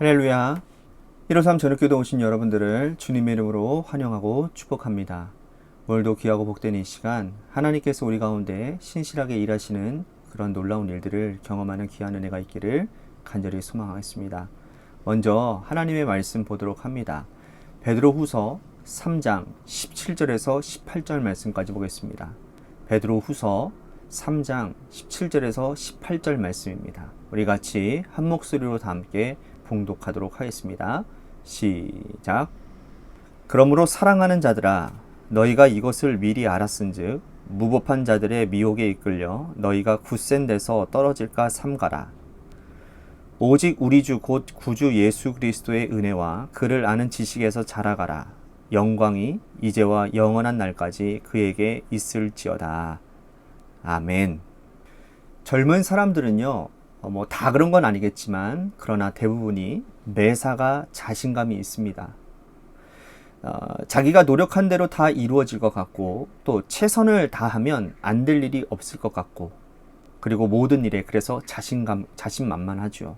할렐루야. 153 저녁교도 오신 여러분들을 주님의 이름으로 환영하고 축복합니다. 오늘도 귀하고 복된 이 시간, 하나님께서 우리 가운데 신실하게 일하시는 그런 놀라운 일들을 경험하는 귀한 은혜가 있기를 간절히 소망하겠습니다. 먼저 하나님의 말씀 보도록 합니다. 베드로후서 3장 17절에서 18절 말씀까지 보겠습니다. 베드로후서 3장 17절에서 18절 말씀입니다. 우리 같이 한 목소리로 다 함께 봉독하도록 하겠습니다. 시작. 그러므로 사랑하는 자들아, 너희가 이것을 미리 알았은즉 무법한 자들의 미혹에 이끌려 너희가 굳센 데서 떨어질까 삼가라. 오직 우리 주 곧 구주 예수 그리스도의 은혜와 그를 아는 지식에서 자라가라. 영광이 이제와 영원한 날까지 그에게 있을지어다. 아멘. 젊은 사람들은요, 다 그런 건 아니겠지만 그러나 대부분이 매사가 자신감이 있습니다. 자기가 노력한 대로 다 이루어질 것 같고 또 최선을 다하면 안 될 일이 없을 것 같고 그리고 모든 일에 그래서 자신만만하죠.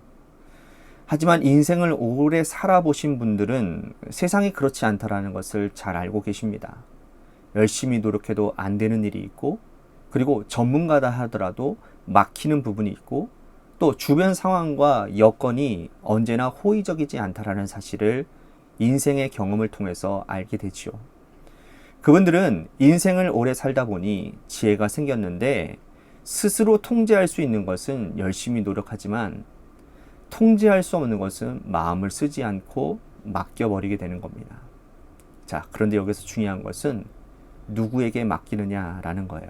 하지만 인생을 오래 살아보신 분들은 세상이 그렇지 않다라는 것을 잘 알고 계십니다. 열심히 노력해도 안 되는 일이 있고 그리고 전문가다 하더라도 막히는 부분이 있고 또 주변 상황과 여건이 언제나 호의적이지 않다라는 사실을 인생의 경험을 통해서 알게 되지요. 그분들은 인생을 오래 살다 보니 지혜가 생겼는데 스스로 통제할 수 있는 것은 열심히 노력하지만 통제할 수 없는 것은 마음을 쓰지 않고 맡겨버리게 되는 겁니다. 자, 그런데 여기서 중요한 것은 누구에게 맡기느냐라는 거예요.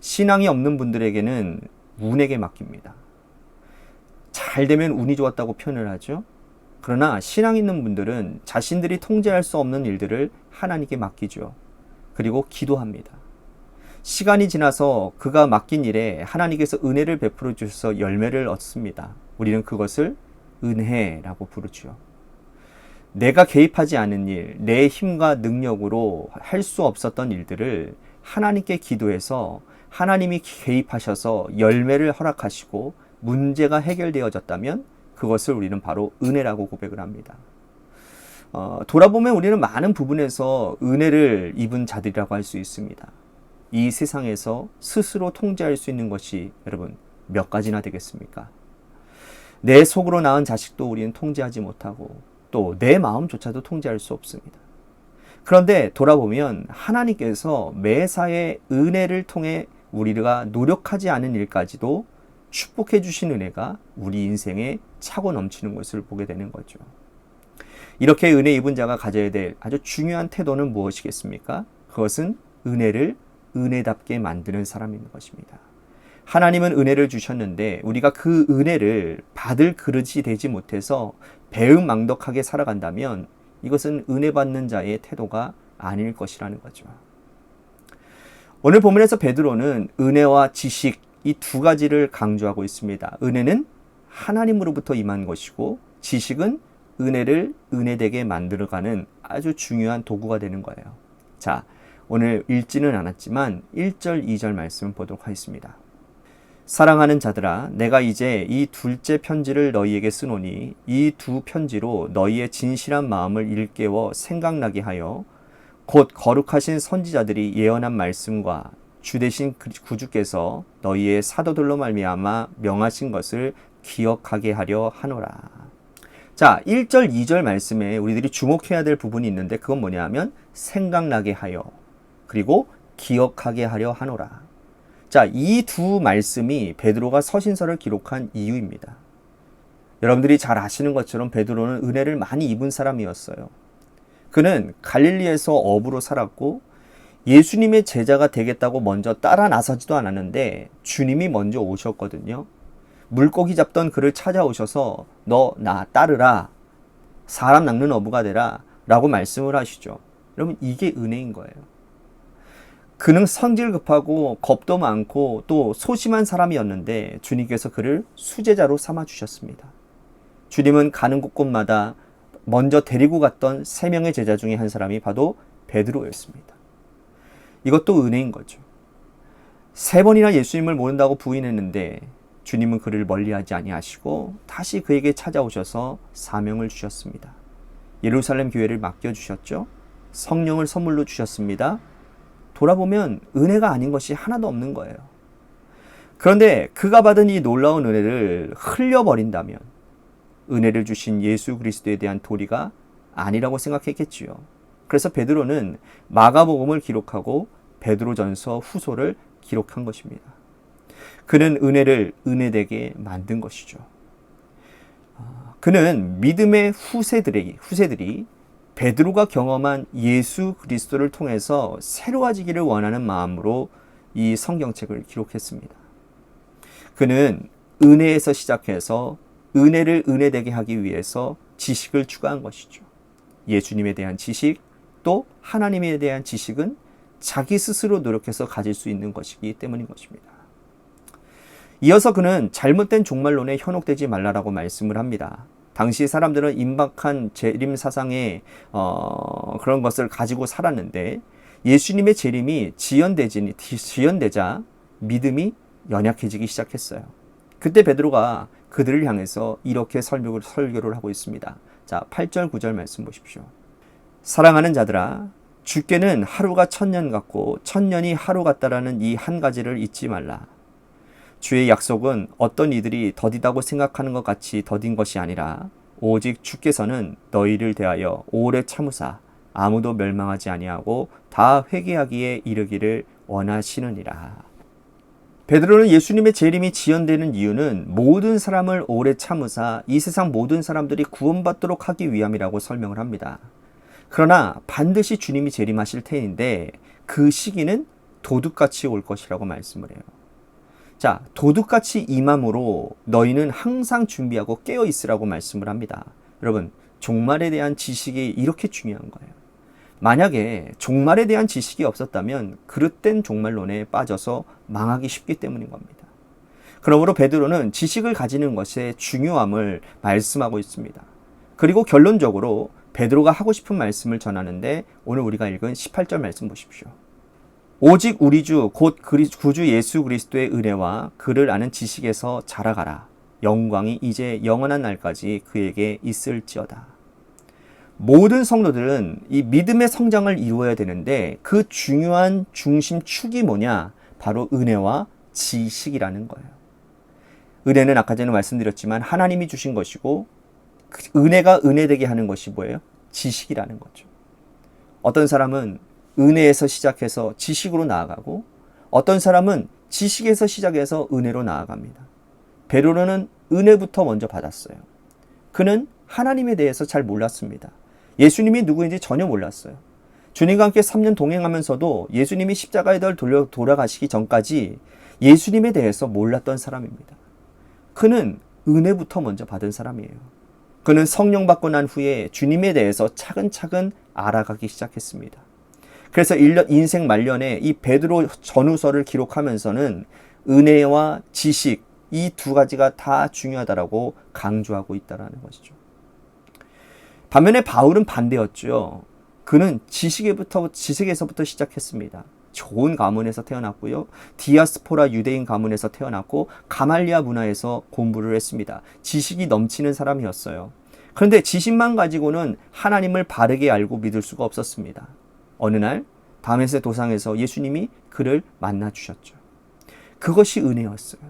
신앙이 없는 분들에게는 운에게 맡깁니다. 잘 되면 운이 좋았다고 표현을 하죠. 그러나 신앙 있는 분들은 자신들이 통제할 수 없는 일들을 하나님께 맡기죠. 그리고 기도합니다. 시간이 지나서 그가 맡긴 일에 하나님께서 은혜를 베풀어 주셔서 열매를 얻습니다. 우리는 그것을 은혜라고 부르죠. 내가 개입하지 않은 일, 내 힘과 능력으로 할 수 없었던 일들을 하나님께 기도해서 하나님이 개입하셔서 열매를 허락하시고 문제가 해결되어졌다면 그것을 우리는 바로 은혜라고 고백을 합니다. 돌아보면 우리는 많은 부분에서 은혜를 입은 자들이라고 할 수 있습니다. 이 세상에서 스스로 통제할 수 있는 것이 여러분 몇 가지나 되겠습니까? 내 속으로 낳은 자식도 우리는 통제하지 못하고 또 내 마음조차도 통제할 수 없습니다. 그런데 돌아보면 하나님께서 매사의 은혜를 통해 우리가 노력하지 않은 일까지도 축복해 주신 은혜가 우리 인생에 차고 넘치는 것을 보게 되는 거죠. 이렇게 은혜 입은 자가 가져야 될 아주 중요한 태도는 무엇이겠습니까? 그것은 은혜를 은혜답게 만드는 사람인 것입니다. 하나님은 은혜를 주셨는데 우리가 그 은혜를 받을 그릇이 되지 못해서 배은망덕하게 살아간다면 이것은 은혜 받는 자의 태도가 아닐 것이라는 거죠. 오늘 본문에서 베드로는 은혜와 지식 이 두 가지를 강조하고 있습니다. 은혜는 하나님으로부터 임한 것이고 지식은 은혜를 은혜되게 만들어가는 아주 중요한 도구가 되는 거예요. 자, 오늘 읽지는 않았지만 1절, 2절 말씀 보도록 하겠습니다. 사랑하는 자들아, 내가 이제 이 둘째 편지를 너희에게 쓰노니 이 두 편지로 너희의 진실한 마음을 일깨워 생각나게 하여 곧 거룩하신 선지자들이 예언한 말씀과 주 되신 구주께서 너희의 사도들로 말미암아 명하신 것을 기억하게 하려 하노라. 자, 1절, 2절 말씀에 우리들이 주목해야 될 부분이 있는데 그건 뭐냐면 생각나게 하여 그리고 기억하게 하려 하노라. 자, 이 두 말씀이 베드로가 서신서를 기록한 이유입니다. 여러분들이 잘 아시는 것처럼 베드로는 은혜를 많이 입은 사람이었어요. 그는 갈릴리에서 어부로 살았고 예수님의 제자가 되겠다고 먼저 따라 나서지도 않았는데 주님이 먼저 오셨거든요. 물고기 잡던 그를 찾아오셔서 너 나 따르라. 사람 낚는 어부가 되라. 라고 말씀을 하시죠. 여러분 이게 은혜인 거예요. 그는 성질 급하고 겁도 많고 또 소심한 사람이었는데 주님께서 그를 수제자로 삼아 주셨습니다. 주님은 가는 곳곳마다 먼저 데리고 갔던 3명의 제자 중에 한 사람이 바로 베드로였습니다. 이것도 은혜인 거죠. 3번이나 예수님을 모른다고 부인했는데 주님은 그를 멀리하지 아니하시고 다시 그에게 찾아오셔서 사명을 주셨습니다. 예루살렘 교회를 맡겨주셨죠. 성령을 선물로 주셨습니다. 돌아보면 은혜가 아닌 것이 하나도 없는 거예요. 그런데 그가 받은 이 놀라운 은혜를 흘려버린다면 은혜를 주신 예수 그리스도에 대한 도리가 아니라고 생각했겠지요. 그래서 베드로는 마가복음을 기록하고 베드로전서 후소를 기록한 것입니다. 그는 은혜를 은혜되게 만든 것이죠. 그는 믿음의 후세들이 베드로가 경험한 예수 그리스도를 통해서 새로워지기를 원하는 마음으로 이 성경책을 기록했습니다. 그는 은혜에서 시작해서 은혜를 은혜되게 하기 위해서 지식을 추구한 것이죠. 예수님에 대한 지식, 또 하나님에 대한 지식은 자기 스스로 노력해서 가질 수 있는 것이기 때문인 것입니다. 이어서 그는 잘못된 종말론에 현혹되지 말라라고 말씀을 합니다. 당시 사람들은 임박한 재림 사상의 그런 것을 가지고 살았는데 예수님의 재림이 지연되자 믿음이 연약해지기 시작했어요. 그때 베드로가 그들을 향해서 이렇게 설교를 하고 있습니다. 자, 8절 9절 말씀 보십시오. 사랑하는 자들아, 주께는 하루가 1000년 같고 1000년이 하루 같다라는 이 한 가지를 잊지 말라. 주의 약속은 어떤 이들이 더디다고 생각하는 것 같이 더딘 것이 아니라 오직 주께서는 너희를 대하여 오래 참으사 아무도 멸망하지 아니하고 다 회개하기에 이르기를 원하시느니라. 베드로는 예수님의 재림이 지연되는 이유는 모든 사람을 오래 참으사 이 세상 모든 사람들이 구원받도록 하기 위함이라고 설명을 합니다. 그러나 반드시 주님이 재림하실 테인데 그 시기는 도둑같이 올 것이라고 말씀을 해요. 자, 도둑같이 임함으로 너희는 항상 준비하고 깨어 있으라고 말씀을 합니다. 여러분, 종말에 대한 지식이 이렇게 중요한 거예요. 만약에 종말에 대한 지식이 없었다면 그릇된 종말론에 빠져서 망하기 쉽기 때문인 겁니다. 그러므로 베드로는 지식을 가지는 것의 중요함을 말씀하고 있습니다. 그리고 결론적으로 베드로가 하고 싶은 말씀을 전하는데 오늘 우리가 읽은 18절 말씀 보십시오. 오직 우리 주 곧 구주 예수 그리스도의 은혜와 그를 아는 지식에서 자라가라. 영광이 이제 영원한 날까지 그에게 있을지어다. 모든 성도들은 이 믿음의 성장을 이루어야 되는데 그 중요한 중심축이 뭐냐? 바로 은혜와 지식이라는 거예요. 은혜는 아까 전에 말씀드렸지만 하나님이 주신 것이고 은혜가 은혜되게 하는 것이 뭐예요? 지식이라는 거죠. 어떤 사람은 은혜에서 시작해서 지식으로 나아가고 어떤 사람은 지식에서 시작해서 은혜로 나아갑니다. 베드로는 은혜부터 먼저 받았어요. 그는 하나님에 대해서 잘 몰랐습니다. 예수님이 누구인지 전혀 몰랐어요. 주님과 함께 3년 동행하면서도 예수님이 십자가에 돌아가시기 전까지 예수님에 대해서 몰랐던 사람입니다. 그는 은혜부터 먼저 받은 사람이에요. 그는 성령 받고 난 후에 주님에 대해서 차근차근 알아가기 시작했습니다. 그래서 인생 말년에 이 베드로 전후서를 기록하면서는 은혜와 지식 이 두 가지가 다 중요하다라고 강조하고 있다는 것이죠. 반면에 바울은 반대였죠. 그는 지식에서부터 시작했습니다. 좋은 가문에서 태어났고요. 디아스포라 유대인 가문에서 태어났고 가말리아 문화에서 공부를 했습니다. 지식이 넘치는 사람이었어요. 그런데 지식만 가지고는 하나님을 바르게 알고 믿을 수가 없었습니다. 어느 날 다메섹 도상에서 예수님이 그를 만나 주셨죠. 그것이 은혜였어요.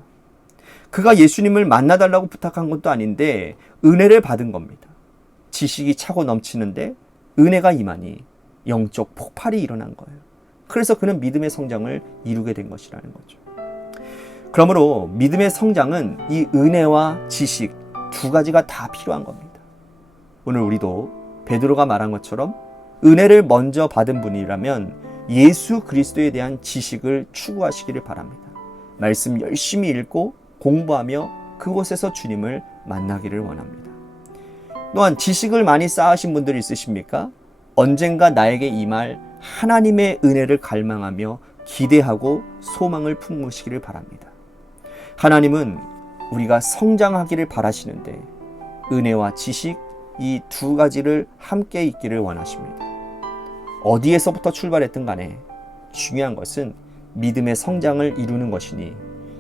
그가 예수님을 만나달라고 부탁한 것도 아닌데 은혜를 받은 겁니다. 지식이 차고 넘치는데 은혜가 임하니 영적 폭발이 일어난 거예요. 그래서 그는 믿음의 성장을 이루게 된 것이라는 거죠. 그러므로 믿음의 성장은 이 은혜와 지식 두 가지가 다 필요한 겁니다. 오늘 우리도 베드로가 말한 것처럼 은혜를 먼저 받은 분이라면 예수 그리스도에 대한 지식을 추구하시기를 바랍니다. 말씀 열심히 읽고 공부하며 그곳에서 주님을 만나기를 원합니다. 또한 지식을 많이 쌓으신 분들이 있으십니까? 언젠가 나에게 임할 하나님의 은혜를 갈망하며 기대하고 소망을 품으시기를 바랍니다. 하나님은 우리가 성장하기를 바라시는데 은혜와 지식 이 두 가지를 함께 있기를 원하십니다. 어디에서부터 출발했든 간에 중요한 것은 믿음의 성장을 이루는 것이니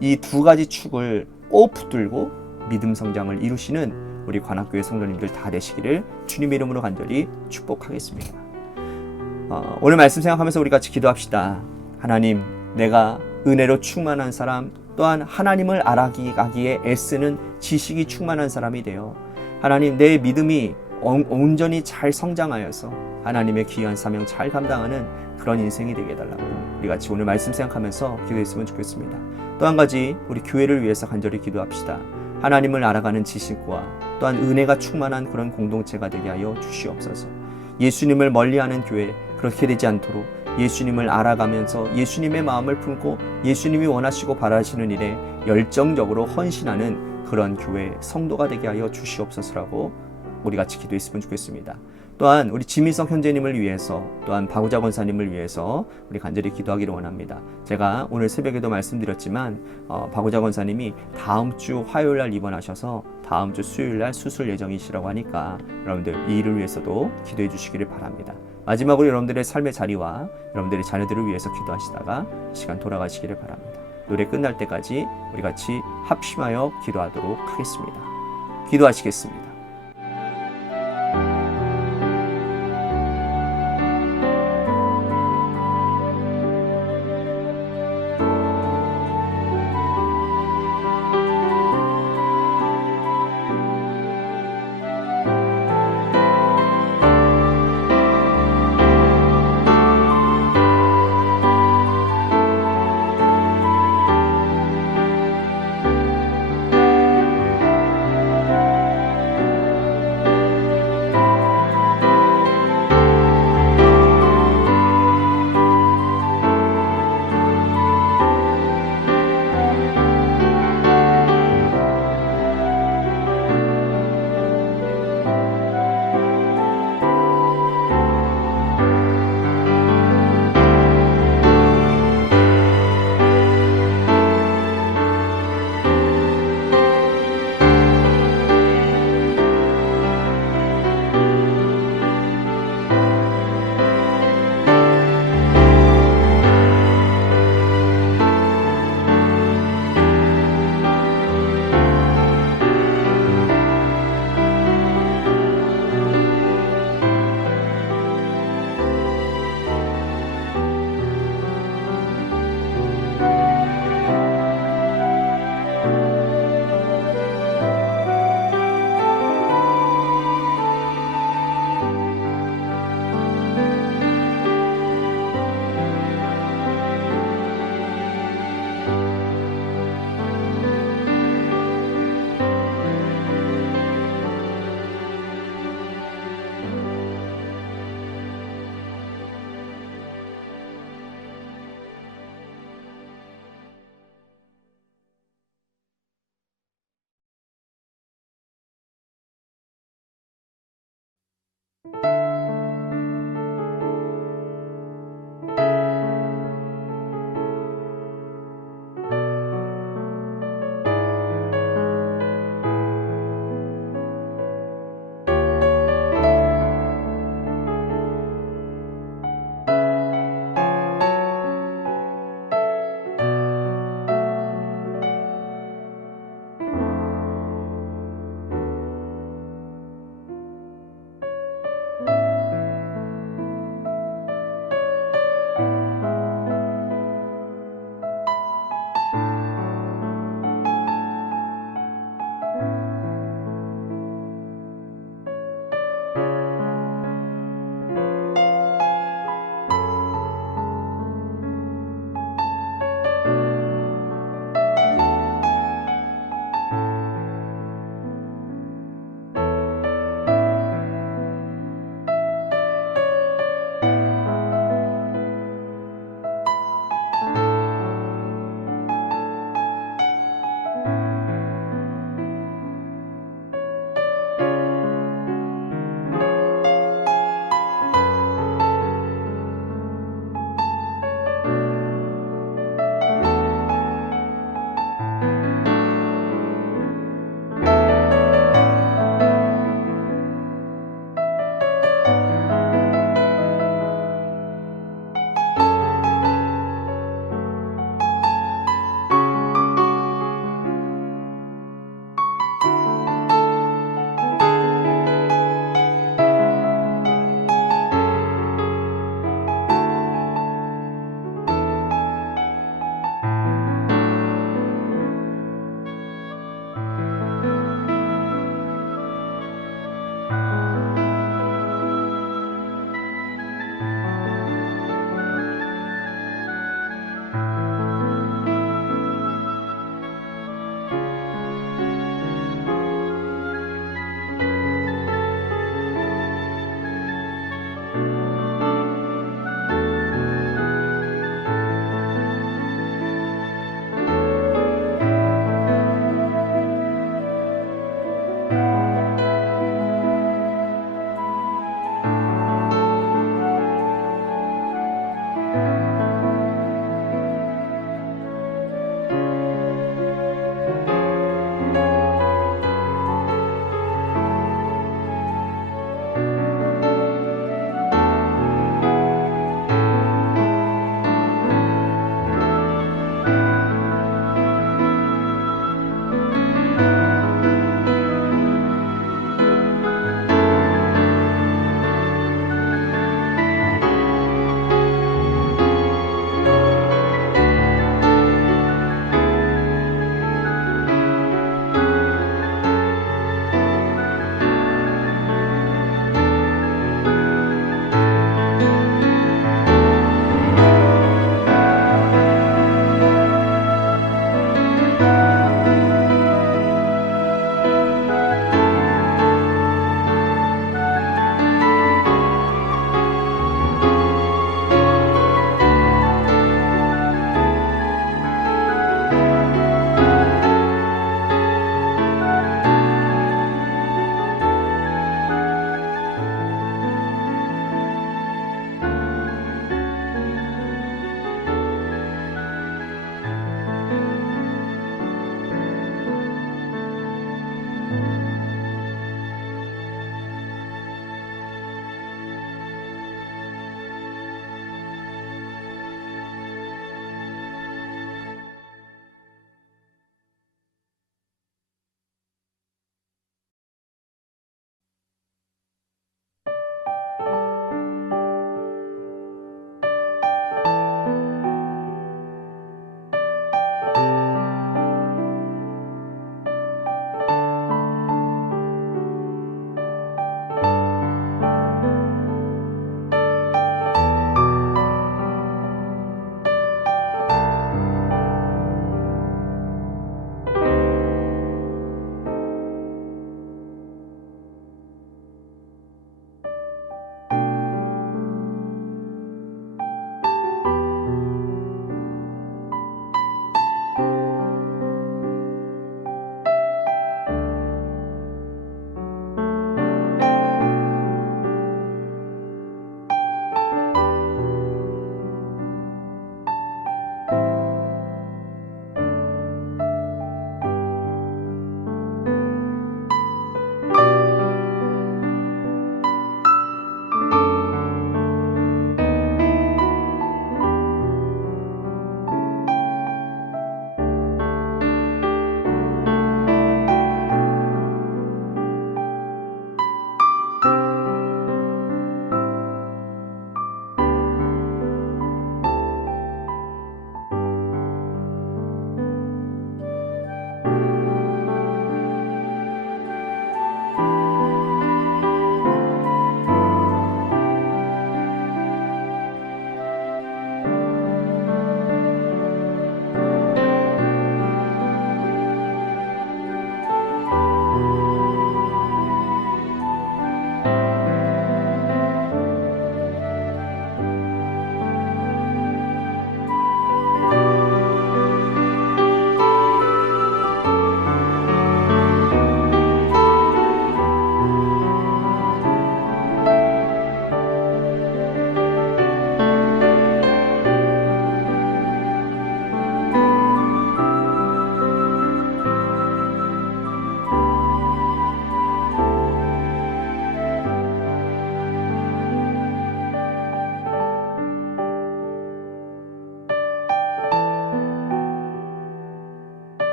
이 두 가지 축을 꼭 붙들고 믿음 성장을 이루시는 우리 관악교회 성도님들 다 되시기를 주님의 이름으로 간절히 축복하겠습니다. 오늘 말씀 생각하면서 우리 같이 기도합시다. 하나님, 내가 은혜로 충만한 사람, 또한 하나님을 알아가기에 애쓰는 지식이 충만한 사람이 되어 하나님, 내 믿음이 온전히 잘 성장하여서 하나님의 귀한 사명 잘 감당하는 그런 인생이 되게 해달라고 우리 같이 오늘 말씀 생각하면서 기도했으면 좋겠습니다. 또 한 가지 우리 교회를 위해서 간절히 기도합시다. 하나님을 알아가는 지식과 또한 은혜가 충만한 그런 공동체가 되게 하여 주시옵소서. 예수님을 멀리하는 교회 그렇게 되지 않도록 예수님을 알아가면서 예수님의 마음을 품고 예수님이 원하시고 바라시는 일에 열정적으로 헌신하는 그런 교회 성도가 되게 하여 주시옵소서라고 우리 같이 기도했으면 좋겠습니다. 또한 우리 지미석 형제님을 위해서 또한 박우자 권사님을 위해서 우리 간절히 기도하기를 원합니다. 제가 오늘 새벽에도 말씀드렸지만 박우자 권사님이 다음 주 화요일 날 입원하셔서 다음 주 수요일 날 수술 예정이시라고 하니까 여러분들 이 일을 위해서도 기도해 주시기를 바랍니다. 마지막으로 여러분들의 삶의 자리와 여러분들의 자녀들을 위해서 기도하시다가 시간 돌아가시기를 바랍니다. 노래 끝날 때까지 우리 같이 합심하여 기도하도록 하겠습니다. 기도하시겠습니다.